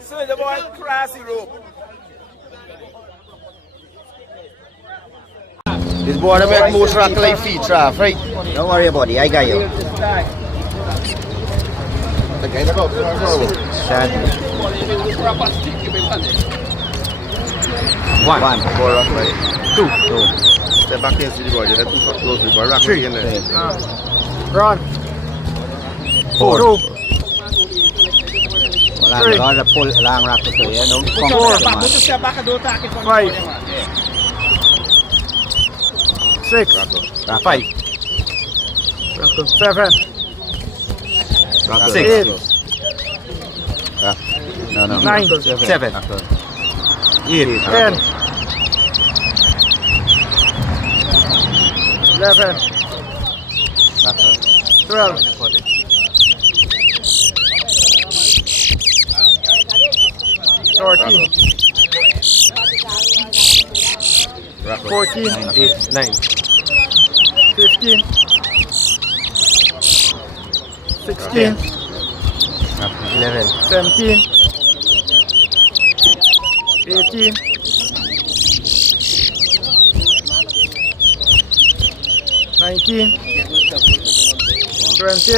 So the boy crossy rope. This board make most rock like feet trap, right? Don't worry about it, I got you. One. Four rock, right? Two. Step back against the board, you're too far close to the board. Rock three. Run. Four. Two. Three. Pull long rock to you, don't come Five. Six. rock. Five. Seven. Rock. Six. Eight. Rock. No. Nine. Seven. Eight. 10. 11. 12. 13. 14. 9. 15. 16. 11. 17. 18. 19. 20.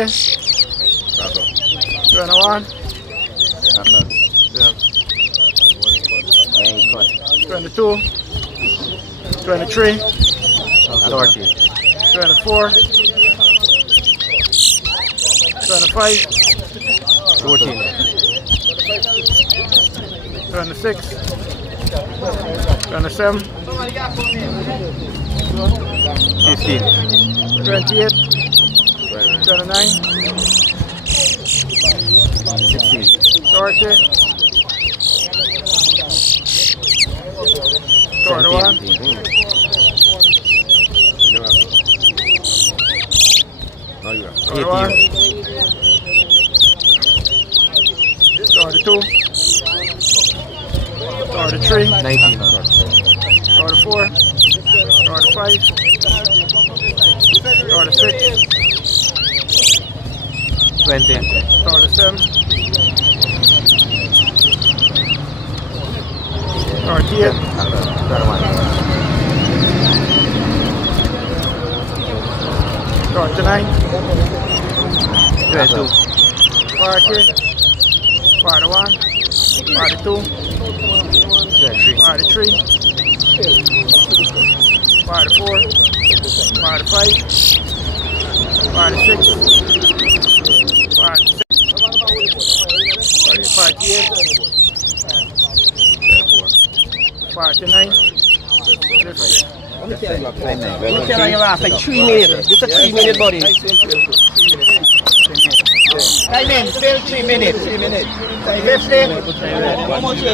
21. 22. 23. 24. 25. 14. 26. 27. 15. 28. 29. 16. 30. 31. 31. 32. 33. 19. 34. 35. 36. 20. 37. 38. 39. 22. 40. 41. 42. 23. 43. 44. 45. 46. 46. 48. 49. 50. You tell your ass like 3 minutes. Just a 3-minute body. Time in, still 3 minutes. 50. How much is it?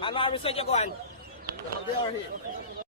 How long you said you're going? They are here.